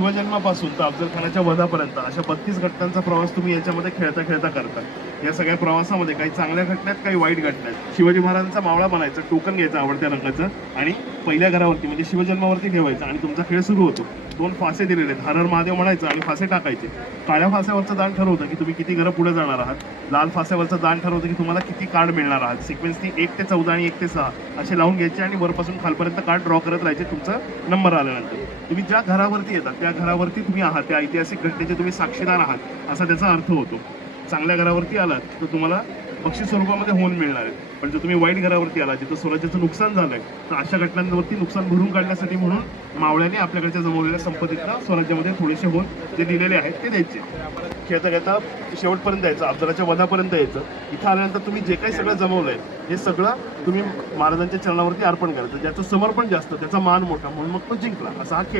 शिवजन्मापासून तर अफजल खानाच्या वधापर्यंत अशा 32 घटनांचा प्रवास तुम्ही याच्यामध्ये खेळता खेळता करता. या सगळ्या प्रवासामध्ये काही चांगल्या घटना आहेत, काही वाईट घटना आहेत. शिवाजी महाराजांचा मावळा बनायचा, टोकन घ्यायचं आवडत्या रंगाचं आणि पहिल्या घरावरती म्हणजे शिवजन्मावरती ठेवायचं आणि तुमचा खेळ सुरू होतो. 2 फासे दिलेले आहेत, हर हर महादेव म्हणायचं आणि फासे टाकायचे. काळ्या फास्यावरचं दान ठरवतं की तुम्ही किती घरं पुढे जाणार आहात. लाल फास्यावरचं दान ठरवतं की तुम्हाला किती कार्ड मिळणार आहात. सिक्वेन्सनी 1 ते 14 आणि 1 ते 6 असे लावून घ्यायचे आणि वरपासून खालपर्यंत कार्ड ड्रॉ करत राहायचे. तुमचा नंबर आल्यानंतर तुम्ही ज्या घरावरती येतात त्या घरावरती तुम्ही आहात, त्या ऐतिहासिक घटनेचे तुम्ही साक्षीदार आहात असा त्याचा अर्थ होतो. चांगल्या घरावरती आलात तर तुम्हाला बक्षीस स्वरूपामध्ये होऊन मिळणार आहे. पण जर तुम्ही वाईट घरावरती आला जिथं स्वराज्याचं नुकसान झालंय तर अशा घटनांवरती नुकसान भरून काढण्यासाठी म्हणून मावळ्याने आपल्याकडच्या जमवलेल्या संपत्तीतनं स्वराज्यामध्ये थोडेसे होऊन जे दिलेले आहेत ते द्यायचे. खेळता खेळता शेवटपर्यंत यायचं, अफजलाच्या वधापर्यंत यायचं. इथं आल्यानंतर तुम्ही जे काही सगळं जमवलंय हे सगळं तुम्ही महाराजांच्या चरणावरती अर्पण करायचं. ज्याचं समर्पण जास्त त्याचा मान मोठा म्हणून मग तो जिंकला, असा हा खेळ.